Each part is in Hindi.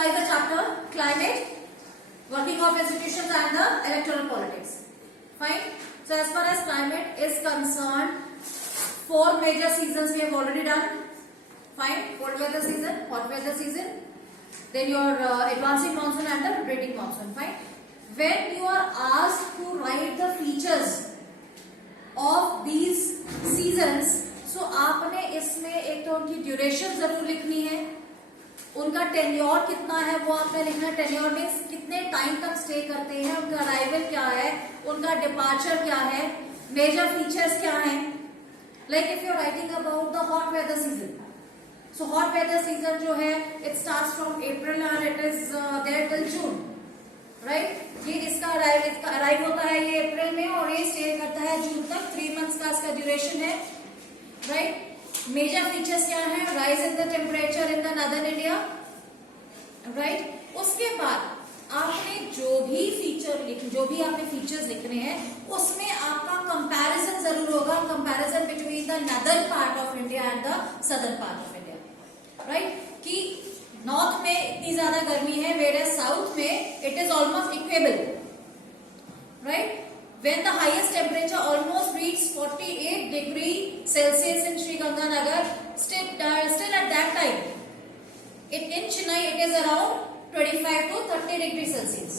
revise the chapter climate, working of institutions and the electoral politics. Fine. So as far as climate is concerned, 4 major seasons we have already done. Fine. Cold weather season, hot weather season, then your advancing monsoon and the retreating monsoon. Fine. When you are asked to write the features of these seasons, so आपने इसमें एक तो उनकी ड्यूरेशन जरूर लिखनी है, उनका टेन्योर कितना है वो आपने लिखना है. टेन्योर में कितने टाइम तक स्टे करते हैं, उनका अराइवल क्या है, उनका डिपार्चर क्या है, मेजर फीचर्स क्या है. Like if you are writing about the hot weather season, so hot weather season जो है it starts from April and it is there till June, right. ये इसका अराइव होता है ये अप्रैल में और ये स्टे करता है जून तक. 3 मंथ्स का इसका ड्यूरेशन है, राइट. मेजर फीचर्स क्या है, rise in the temperature in the northern India, right. उसके बाद आपने जो भी आपने फीचर्स लिखने हैं उसमें आपका कंपैरिजन जरूर होगा, comparison between the northern part of India and the southern part of India, right. कि नॉर्थ में इतनी ज्यादा गर्मी है, वेयर साउथ में it is almost equal, right. When the highest temperature almost reaches 48 degrees Celsius in Sri Ganganagar, still at that time, in Chennai it is around 25 to 30 degrees Celsius.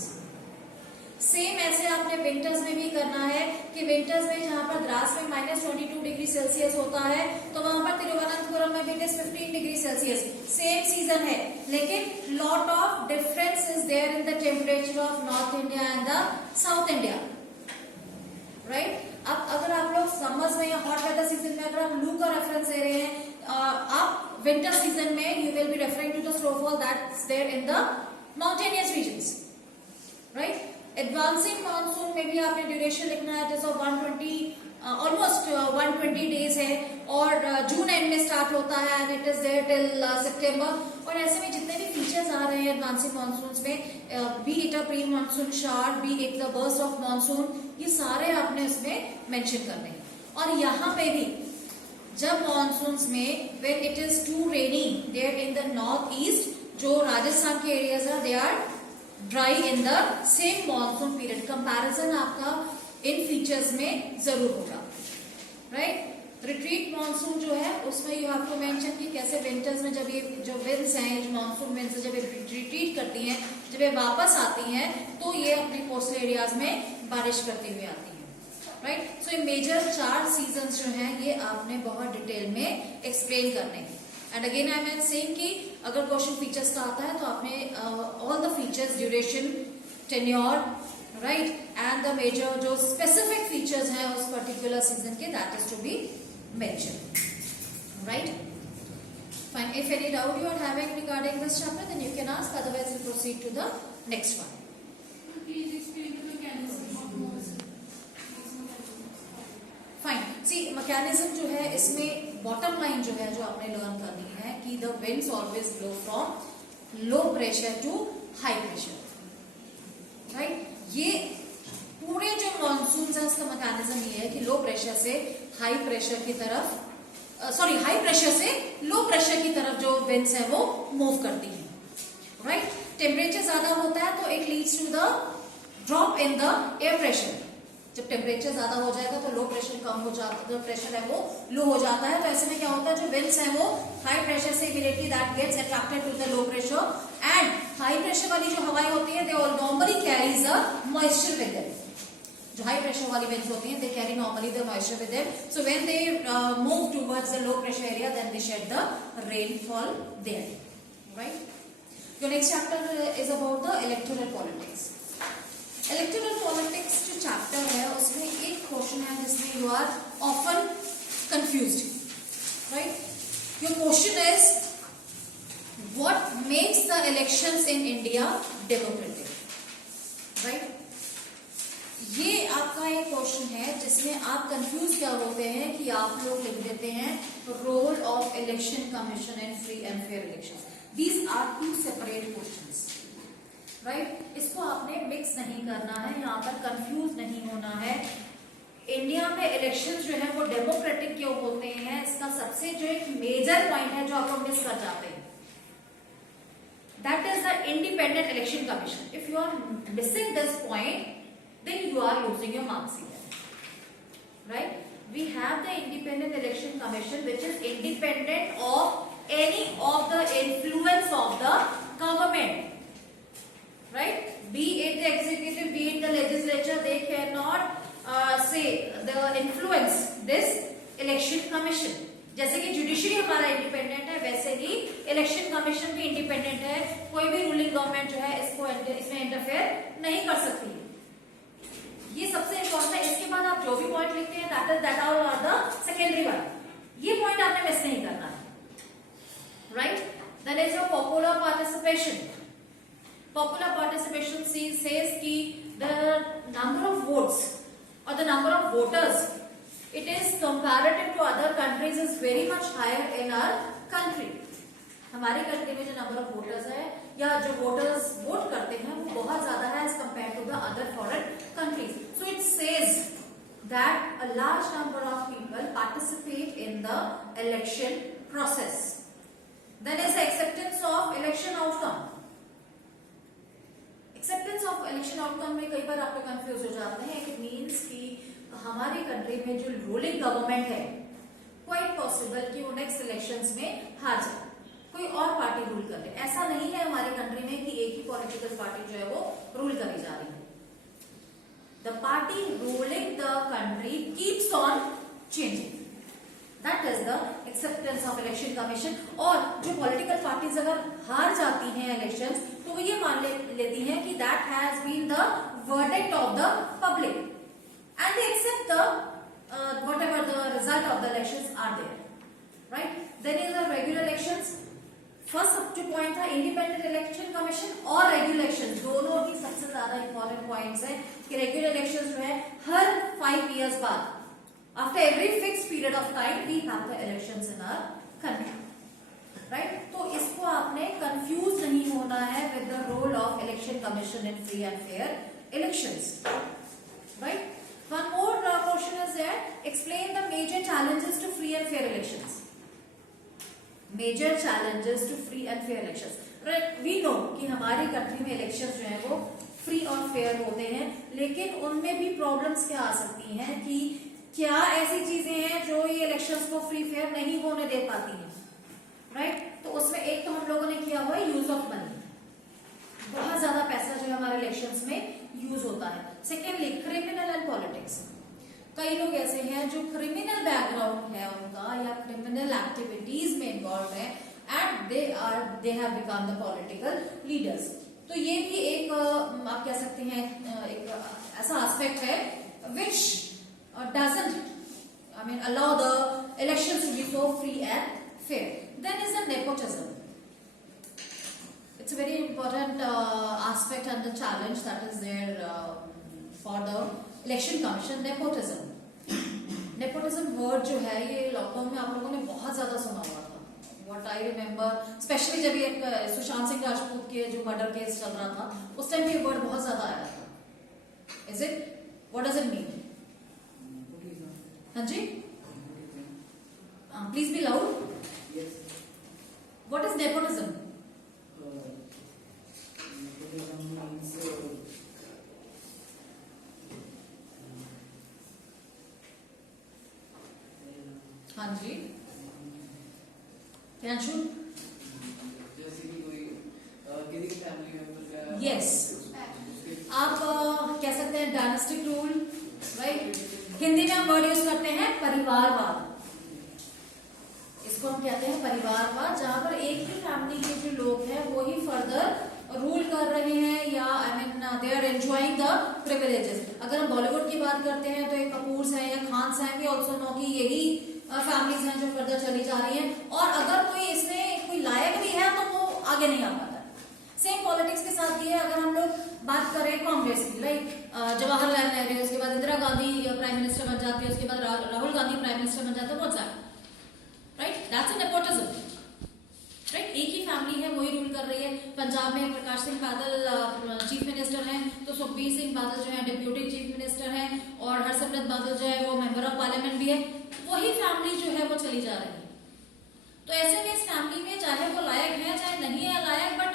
Same ऐसे आपने विंटर्स में भी करना है कि विंटर्स में जहां पर द्रास में -22 डिग्री सेल्सियस होता है तो वहां पर तिरुवनंतपुरम में भी it is 15 degree Celsius. Same season है लेकिन lot of difference is there in the temperature of north India and the south India, right. अब अगर आप लोग समर्स में या हॉट वेदर सीजन में अगर आप लू का रेफरेंस दे रहे हैं, आप विंटर सीजन में you will be referring to the snowfall that's there in the mountainous regions, right. Advancing monsoon में भी आपने ड्यूरेशन लिखना है, जैसे 120 ऑलमोस्ट 120 डेज है और जून एंड में स्टार्ट होता है and it is there till सितंबर. और ऐसे में जितने भी फीचर्स आ रहे हैं एडवांसिंग मानसून में, be it a pre monsoon shower, be it the burst of monsoon, ये सारे आपने इसमें मेंशन करने हैं. और यहाँ पे भी जब मानसून में when it is too rainy there in the north east, जो राजस्थान के एरियाज है they are dry in the same monsoon period. Comparison आपका इन फीचर्स में जरूर होगा, राइट. रिट्रीट मानसून जो है उसमें यू हैव टू मेंशन कि कैसे विंटर्स में जब ये जो विंड्स हैं, जो मानसून विंड्स जब ये रिट्रीट करती हैं, जब ये वापस आती हैं तो ये अपने कोस्टल एरियाज में बारिश करती हुई आती है, राइट. सो ये मेजर 4 सीजन्स जो हैं ये आपने बहुत डिटेल में एक्सप्लेन करने हैं. And again I am saying कि अगर क्वेश्चन फीचर्स का आता है तो आपने all the features, duration, tenure, right, and the major जो स्पेसिफिक फीचर्स हैं उस पर्टिकुलर सीजन के, that is to be mentioned, right. Fine. If any doubt you are having regarding this chapter, then you can ask, otherwise we'll proceed to the next one. Please explain the mechanism of motion. Fine. See, mechanism जो है इसमें bottom line जो है जो आपने लर्न करनी है कि the winds always blow from low pressure to high pressure, right. ये पूरे जो मानसून है उसका मैकेनिज्म ये है कि लो प्रेशर से हाई प्रेशर की तरफ, हाई प्रेशर से लो प्रेशर की तरफ जो विंड्स है वो मूव करती है, राइट. टेम्परेचर ज्यादा होता है तो it leads to the drop in the air pressure. जब टेम्परेचर ज्यादा हो जाएगा तो लो प्रेशर कम हो जाता है, जो प्रेशर है वो लो हो जाता है. तो ऐसे में क्या होता है, जो विंड्स है वो हाई प्रेशर से immediately that gets attracted to the low pressure, and high pressure वाली जो हवाएं होती है they all normally carries the moisture with them. जो हाई प्रेशर वाली winds होती हैं they carry normally the moisture with them, so when they move towards the low pressure area then they shed the rainfall there, right. Your next chapter is about the electoral politics. Electoral politics जो chapter है उसमें एक क्वेश्चन है जिसमें you are often confused, right. Your question is what makes the elections in India democratic, right. ये आपका एक क्वेश्चन है जिसमें आप कंफ्यूज क्या होते हैं कि आप लोग लिख देते हैं role of election commission in free and fair elections. These are 2 separate questions, right. इसको आपने मिक्स नहीं करना है, यहाँ पर कंफ्यूज नहीं होना है. इंडिया में इलेक्शंस जो है वो डेमोक्रेटिक क्यों होते हैं, इसका सबसे जो एक मेजर पॉइंट है जो आप लोग मिस कर जाते हैं. that is the Independent Election Commission. If you are missing this point, then you are losing your marks here, right? We have the Independent Election Commission, which is independent of any of the influence of the government, right? Be it the executive, be it the legislature, they cannot say the influence this election commission. जैसे कि जुडिशरी हमारा इंडिपेंडेंट है, वैसे ही इलेक्शन कमीशन भी इंडिपेंडेंट है. कोई भी रूलिंग गवर्नमेंट जो है इसमें इंटरफेयर नहीं कर सकती. ये सबसे इंपॉर्टेंट है. इसके बाद आप जो भी पॉइंट लिखते हैं that are the secondary one. ये पॉइंट आपने मिस नहीं करना है, right? Then is your popular participation. Popular participation says कि the number of votes or the number of voters, it is comparative to other countries is very much higher in our country. हमारी कंट्री में जो नंबर ऑफ वोटर्स है या जो वोटर्स वोट करते हैं वो बहुत ज्यादा है as compare to the other foreign countries. So it says that a large number of people participate in the election process. Then is acceptance of election outcome. Acceptance of election outcome में कई बार आप लोग कंफ्यूज हो जाते हैं. इट मींस कि हमारी कंट्री में जो रूलिंग गवर्नमेंट है, क्वाइट पॉसिबल कि वो नेक्स्ट इलेक्शंस में हार जाए, कोई और पार्टी रूल कर ले. ऐसा नहीं है हमारी कंट्री में कि एक ही पॉलिटिकल पार्टी जो है वो रूल करी जा रही है. The party ruling the country keeps on changing. That is the acceptance of election commission. और जो पॉलिटिकल पार्टीज अगर हार जाती हैं इलेक्शंस, तो वो ये मान लेती हैं कि that has been the verdict of the public and they accept the whatever the result of the elections are there, right? Then is the regular elections. First जो पॉइंट था इंडिपेंडेंट इलेक्शन कमीशन और रेगुलर इलेक्शन, दोनों ही सबसे ज्यादा इंपॉर्टेंट पॉइंट्स हैं कि रेगुलर इलेक्शन जो है हर 5 years बाद, after every fixed period of time we have the elections in our country, right? तो इसको आपने कंफ्यूज नहीं होना है with the role of election commission in free and fair elections, right? One more portion is there. Explain the major challenges to free and fair elections. Major challenges to free and fair elections, right? We know कि हमारी कंट्री में इलेक्शंस जो है वो फ्री और फेयर होते हैं, लेकिन उनमें भी प्रॉब्लम्स क्या आ सकती हैं कि क्या ऐसी चीजें हैं जो ये इलेक्शंस को फ्री फेयर नहीं होने दे पाती हैं, राइट? तो उसमें एक तो हम लोगों ने किया हुआ है यूज ऑफ मनी. बहुत ज्यादा पैसा जो है हमारे इलेक्शंस में यूज होता है. Secondly criminal and politics. कई लोग ऐसे हैं जो क्रिमिनल बैकग्राउंड है उनका या क्रिमिनल एक्टिविटीज में इन्वॉल्व है and they have become the political leaders. तो ये भी एक आप कह सकते हैं एक ऐसा एस्पेक्ट है विच doesn't allow the elections to be so free and fair. Then is the nepotism. It's a very important aspect and the challenge that is there for the election commission. Nepotism word जो है ये लॉकडाउन में आप लोगों ने बहुत ज्यादा सुना हुआ था. What I remember, especially जब ये सुशांत सिंह राजपूत के जो मर्डर केस चल रहा था, उस टाइम ये वर्ड बहुत ज्यादा आया था. Is it? What does it mean? हाँ जी, please be loud. What is nepotism? हाँ जी, जैसे कि कोई किसी फैमिली मेंबर का, यस, आप कह सकते हैं डायनेस्टिक रूल, राइट? हिंदी में हम वर्ड यूज करते हैं परिवारवाद. इसको हम कहते हैं परिवारवाद, जहां पर एक ही फैमिली के जो लोग हैं वो ही फर्दर रूल कर रहे हैं या they are enjoying the privileges. अगर हम बॉलीवुड की बात करते हैं तो एक कपूर्स हैं या खान्स हैं, वी ऑल्सो नो कि यही फैमिलीज हैं जो फर्दर चली जा रही हैं. और अगर कोई इसमें कोई लायक भी है तो वो आगे नहीं आ पाता. सेम पॉलिटिक्स के साथ ये है. अगर हम लोग बात करें कांग्रेस की, लाइक जवाहरलाल नेहरू, उसके बाद इंदिरा गांधी प्राइम मिनिस्टर बन जाती है, उसके बाद राहुल गांधी प्राइम मिनिस्टर बन जाते हैं, what's that, right? That's a nepotism, right? एक ही फैमिली है, वही रूल कर रही है. पंजाब में प्रकाश सिंह बादल चीफ मिनिस्टर हैं, तो सुखबीर सिंह बादल जो है डिप्यूटी चीफ मिनिस्टर हैं, और हरसिमरत बादल जो है वो मेंबर ऑफ पार्लियामेंट भी है. वही फैमिली जो है वो चली जा रही है. तो ऐसे में इस फैमिली में चाहे वो लायक है चाहे नहीं है लायक, but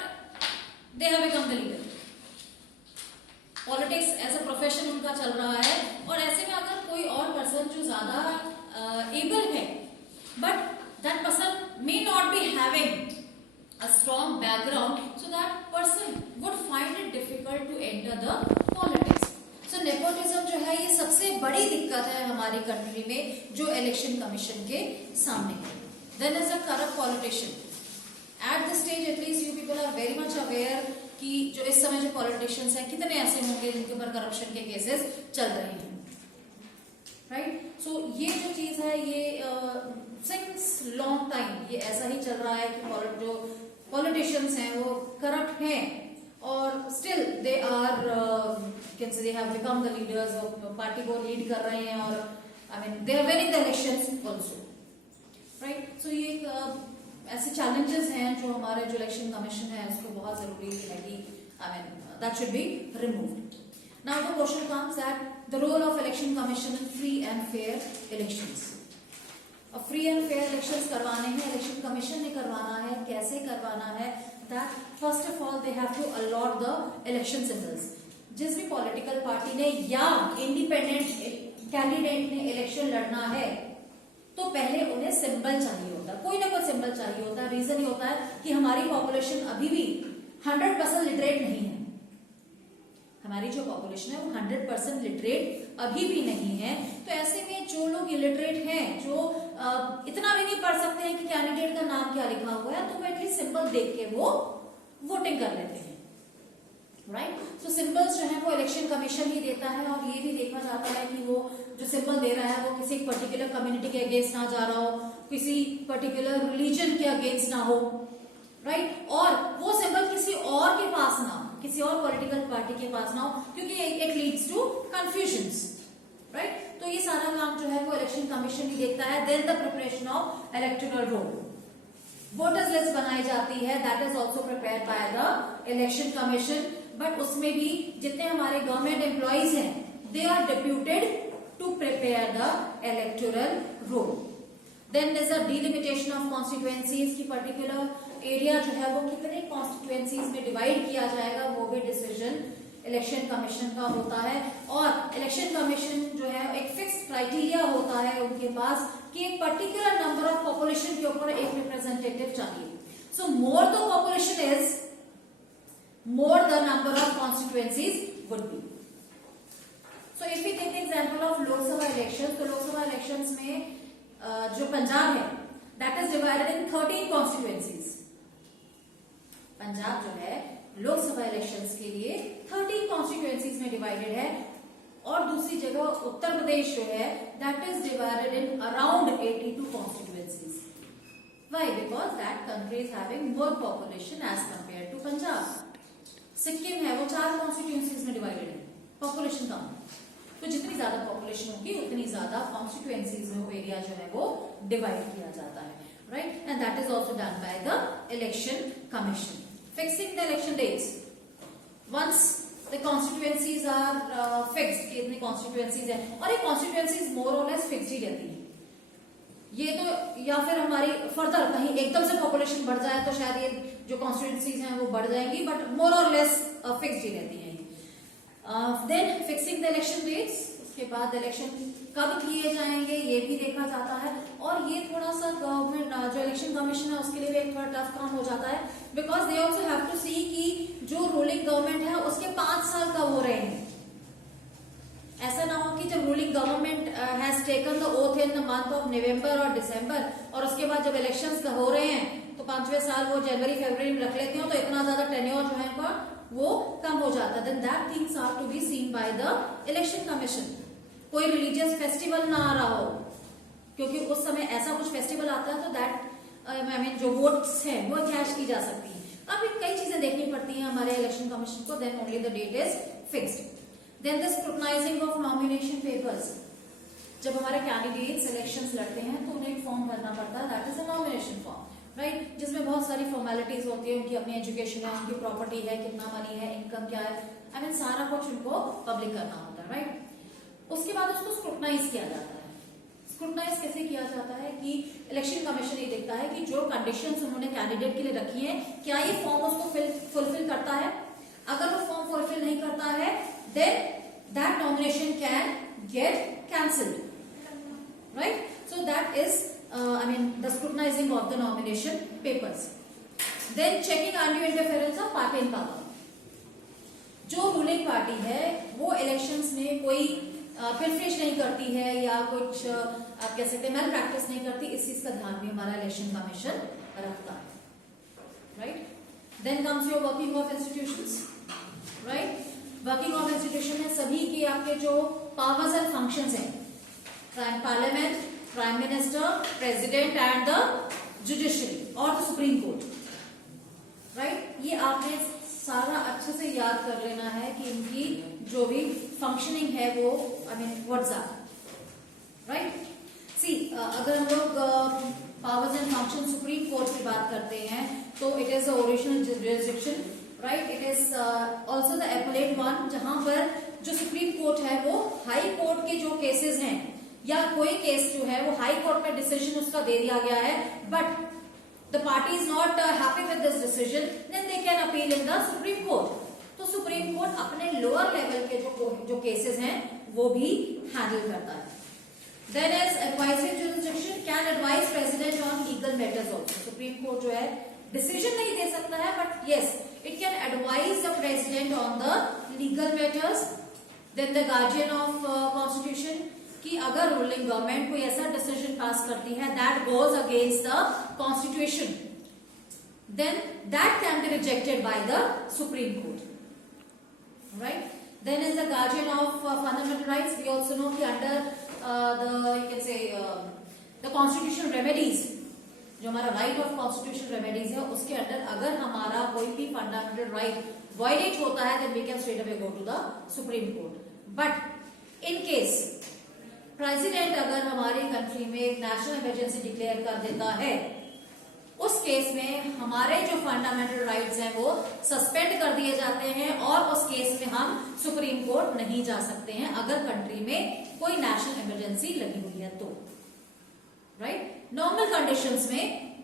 they have become the leader. Politics as a profession उनका चल रहा है, और ऐसे में अगर कोई और पर्सन जो ज्यादा एबल है, but that person may not be having a strong background, so that person would find it difficult to enter the politics. So nepotism जो है ये सबसे बड़ी दिक्कत है हमारी कंट्री में जो इलेक्शन कमीशन के सामने है. Then is a corrupt politician. At this stage at least you people are very much aware कि जो इस समय जो पॉलिटिशियंस हैं कितने ऐसे होंगे जिनके ऊपर करप्शन के केसेस चल रहे हैं, राइट. सो ये जो चीज है ये सिंस लॉन्ग टाइम ये ऐसा ही चल रहा है कि जो पॉलिटिशियंस हैं वो करप्ट हैं, और still they are can say they have become the leaders of party को लीड कर रहे हैं, और I mean they are winning the elections also, right. So ये ऐसे चैलेंजेस हैं जो हमारे जो इलेक्शन कमीशन है उसको बहुत जरूरी है कि I mean that should be removed. Now the question comes that the role of election commission in free and fair elections. अब फ्री एंड फेयर इलेक्शंस करवाने हैं, इलेक्शन कमीशन ने करवाना है, कैसे करवाना है, that first of all they have to allot the election symbols. जिस भी पॉलिटिकल पार्टी ने या इंडिपेंडेंट कैंडिडेट ने इलेक्शन लड़ना है तो पहले उन्हें सिंबल चाहिए होता है, कोई ना कोई सिंबल चाहिए होता है. रीजन ये होता है कि हमारी पॉपुलेशन अभी भी 100% लिटरेट नहीं है. हमारी जो पॉपुलेशन है वो 100% लिटरेट अभी भी नहीं है. तो ऐसे में जो लोग इलिटरेट हैं, जो इतना भी नहीं पढ़ सकते हैं कि कैंडिडेट का नाम क्या लिखा हुआ है, तो वो एटलीस्ट सिंबल देख के वो वोटिंग कर लेते हैं, राइट. सो सिंबल्स जो है वो इलेक्शन कमीशन ही देता है, और ये भी देखा जाता है कि वो जो सिंबल दे रहा है वो किसी पर्टिकुलर कम्युनिटी के अगेंस्ट ना जा रहा हो, किसी पर्टिकुलर रिलीजन के अगेंस्ट ना हो, राइट. और वो सिंबल किसी और के पास ना हो, किसी और पॉलिटिकल पार्टी के पास ना हो, क्योंकि it leads to confusions, right. तो ये सारा काम जो है वो इलेक्शन कमीशन ही देखता है. Then the preparation of electoral roll, voters list बनाई जाती है, that is also prepared by the election commission. But उसमें भी जितने हमारे गवर्नमेंट एम्प्लॉइज हैं they are deputed to prepare the electoral roll. Then there's a delimitation of constituencies की particular area जो है वो कितने constituencies में divide किया जाएगा वो भी decision election commission का होता है. और election commission जो है एक fixed criteria होता है उनके पास कि एक particular number of population के ऊपर एक representative चाहिए. So more the population is, more the number of constituencies would be. So if we take the example of Lok Sabha elections, तो लोक सभा elections में जो पंजाब है that is divided in 13 constituencies. Punjab जो है लोक सभा elections के लिए 13 constituencies में divided है, और दूसरी जगह उत्तर प्रदेश जो है that is divided in around 82 constituencies. Why? Because that country is having more population as compared to Punjab. Sikkim है वो 4 constituencies में divided है, population कम. तो जितनी ज्यादा पॉपुलेशन होगी उतनी ज्यादा कॉन्स्टिट्यूएंसीज में वो एरिया जो है वो डिवाइड किया जाता है, right. And that is also done by the election commission. Fixing the election dates, once the constituencies are fixed कि इतनी कॉन्स्टिट्यूएंसीज है, और ये कॉन्स्टिट्यूएंसीज मोर और लेस फिक्स्ड ही रहती है. ये तो या फिर हमारी फर्दर कहीं एकदम से पॉपुलेशन बढ़ जाए तो शायद ये जो कॉन्स्टिट्यूएंसीज हैं वो बढ़ जाएंगी, बट मोर और लेस फिक्स्ड ही रहती है. Then fixing the election dates, उसके बाद इलेक्शन कब किए जाएंगे ये भी देखा जाता है. और ये थोड़ा सा गवर्नमेंट जो इलेक्शन कमीशन है उसके लिए भी एक थोड़ा टफ काम हो जाता है, because they also have to see कि जो रूलिंग गवर्नमेंट है उसके 5 साल कब हो रहे हैं. ऐसा ना हो कि जब ruling government has taken the oath in the month of November और दिसंबर, और उसके बाद जब इलेक्शंस हो रहे हैं तो 5वें साल वो जनवरी फरवरी में रख लेते हो, तो इतना ज्यादा टेन्योर जो है इनका वो कम हो जाता है. Then that things are to be seen by the election commission. कोई रिलीजियस फेस्टिवल ना आ रहा हो, क्योंकि उस समय ऐसा कुछ फेस्टिवल आता है तो दैट आई मीन जो वोट्स हैं वो कैश की जा सकती है. अब कई चीजें देखनी पड़ती हैं हमारे इलेक्शन कमीशन को. Then only the date is fixed. Then the scrutinising of nomination papers, जब हमारे कैंडिडेट्स इलेक्शंस लड़ते हैं तो उन्हें एक फॉर्म भरना पड़ता है, that is a nomination form, right. जिसमें बहुत सारी फॉर्मेलिटीज होती है, उनकी अपनी एजुकेशन है, उनकी प्रॉपर्टी है, कितना मनी है, इनकम क्या है, आई मीन सारा कुछ उनको पब्लिक करना होता है, राइट. उसके बाद उसको स्क्रूटनाइज किया जाता है. स्क्रूटनाइज कैसे किया जाता है कि इलेक्शन कमीशन ये देखता है कि जो कंडीशंस उन्होंने कैंडिडेट के लिए रखी हैं क्या ये फॉर्म उसको फुलफिल करता है. अगर वो फॉर्म फुलफिल नहीं करता है then that nomination can get cancelled. Right. So that is, the scrutinizing of the nomination papers. Then checking undue interference of party in power. जो रूलिंग पार्टी है वो इलेक्शंस में कोई पिलफिश नहीं करती है या कुछ आप कह सकते हैं मैल प्रैक्टिस नहीं करती, इस चीज का ध्यान भी हमारा इलेक्शन कमीशन रखता है. Right. Then comes your working of institutions. Right. Working of institution में सभी के आपके जो पावर्स एंड फंक्शंस हैं, parliament, prime minister, president and the judiciary और द सुप्रीम कोर्ट. राइट. ये आपने सारा अच्छे से याद कर लेना है कि इनकी जो भी फंक्शनिंग है वो व्हाट्स आर. राइट. सी अगर हम लोग powers and function supreme court की बात करते हैं तो it is the original jurisdiction. Right. It is also the appellate one, जहां पर जो सुप्रीम कोर्ट है वो हाई कोर्ट के जो केसेस हैं या कोई केस जो है वो हाई कोर्ट में डिसीजन उसका दे दिया गया है but the party is not happy with this decision, then they can appeal in the Supreme Court. तो सुप्रीम कोर्ट अपने लोअर लेवल के जो केसेस हैं वो भी हैंडल करता है. Then is advisory jurisdiction can advise president on legal matters also. Supreme court जो है डिसीजन नहीं दे सकता है but yes it can advise the president on the legal matters. Then the guardian of constitution, कि अगर रूलिंग गवर्नमेंट कोई ऐसा डिसीजन पास करती है that goes against the constitution then that can be rejected by the supreme court. Right. Then is the guardian of fundamental rights. We also know कि under the you can say the constitution remedies, जो हमारा राइट ऑफ कॉन्स्टिट्यूशन रेमेडीज है उसके अंडर अगर हमारा कोई भी फंडामेंटल राइट वायलेट होता है then we can straight away go to the supreme court. But in case president अगर हमारी कंट्री में एक नेशनल इमरजेंसी डिक्लेयर कर देता है उस केस में हमारे जो फंडामेंटल राइट्स हैं वो सस्पेंड कर दिए जाते हैं और उस केस में हम सुप्रीम कोर्ट नहीं जा सकते हैं अगर कंट्री में कोई नेशनल इमरजेंसी लगी हुई है तो. राइट. नॉर्मल कंडीशंस में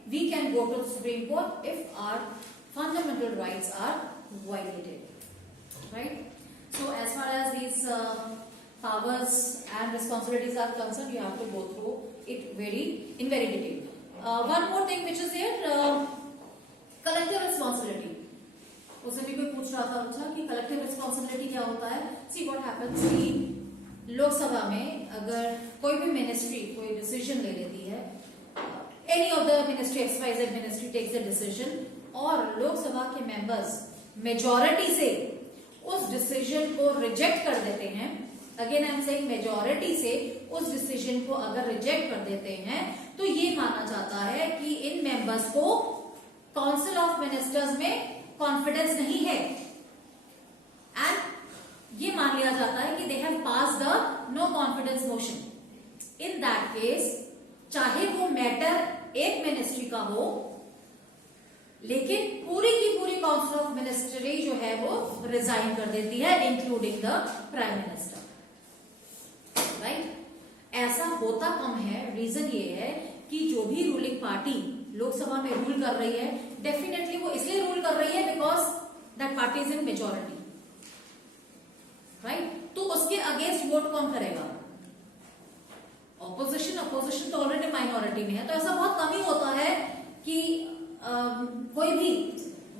we can go to supreme court if our fundamental rights are violated. Right. So as far as these powers and responsibilities are concerned, you have to go through it in very detail. One more thing which is there, collective responsibility. उससे भी कोई पूछ रहा था अच्छा कि collective responsibility क्या होता है. See what happens कि लोकसभा में अगर कोई भी मिनिस्ट्री कोई डिसीजन ले लेती है, any of the ministry XYZ ministry takes the decision और लोकसभा के मेंबर्स मेजॉरिटी से उस डिसीजन को रिजेक्ट कर देते हैं. Again I am saying majority से उस डिसीजन को अगर रिजेक्ट कर देते हैं तो ये माना जाता है कि इन मेंबर्स को काउंसिल ऑफ मिनिस्टर्स में कॉन्फिडेंस नहीं है एंड ये मान लिया जाता है कि they have pass the no confidence motion. In that case चाहे वो मैटर एक मिनिस्ट्री का हो लेकिन पूरी की पूरी काउंसिल ऑफ मिनिस्ट्री जो है वो रिजाइन कर देती है including the prime minister. Right. ऐसा होता कम है. रीजन ये है कि जो भी रूलिंग पार्टी लोकसभा में रूल कर रही है डेफिनेटली वो इसलिए रूल कर रही है because that party is in majority. Right. तो उसके अगेंस्ट वोट कौन करेगा? अपोजिशन तो ऑलरेडी माइनॉरिटी में है तो ऐसा बहुत कम ही होता है कि कोई भी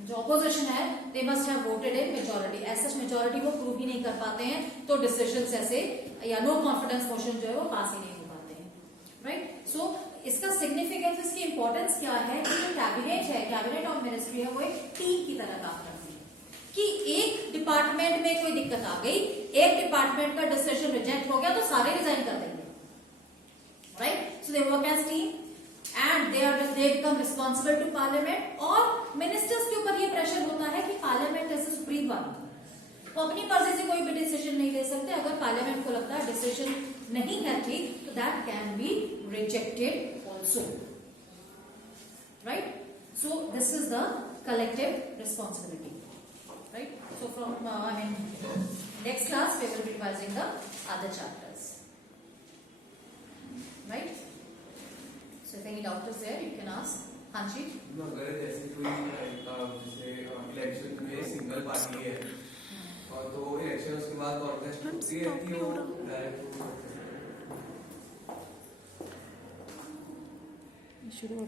जो ऑपोजिशन है they must have voted in majority. ऐसा मेजॉरिटी वो प्रूव ही नहीं कर पाते हैं तो डिसीजंस ऐसे या नो कॉन्फिडेंस मोशन जो है वो पास ही नहीं हो पाते हैं. राइट. सो इसका सिग्निफिकेंस, इसकी इंपॉर्टेंस क्या है कि जो कैबिनेट है, कैबिनेट ऑफ मिनिस्ट्री है, वो एक टीम की तरह काम करती है कि एक डिपार्टमेंट में कोई दिक्कत आ गई, एक डिपार्टमेंट का डिसीजन रिजेक्ट हो गया तो सारे रिजाइन कर देंगे. Right. So they work as team and they become responsible to parliament. और मिनिस्टर्स के ऊपर ये प्रेशर होता है कि parliament is the supreme one. वो अपनी मर्जी से कोई भी डिसीजन नहीं ले सकते. अगर पार्लियामेंट को लगता है डिसीजन नहीं है ठीक तो that can be rejected also. Right. So this is the collective responsibility. Right. So from next class we will be revising the other chapters. Right. हाँ जी, अगर जैसे कोई जैसे इलेक्शन में सिंगल पार्टी है और तो इलेक्शन उसके बाद कॉन्टेस्ट होती है कि वो डायरेक्ट शुरू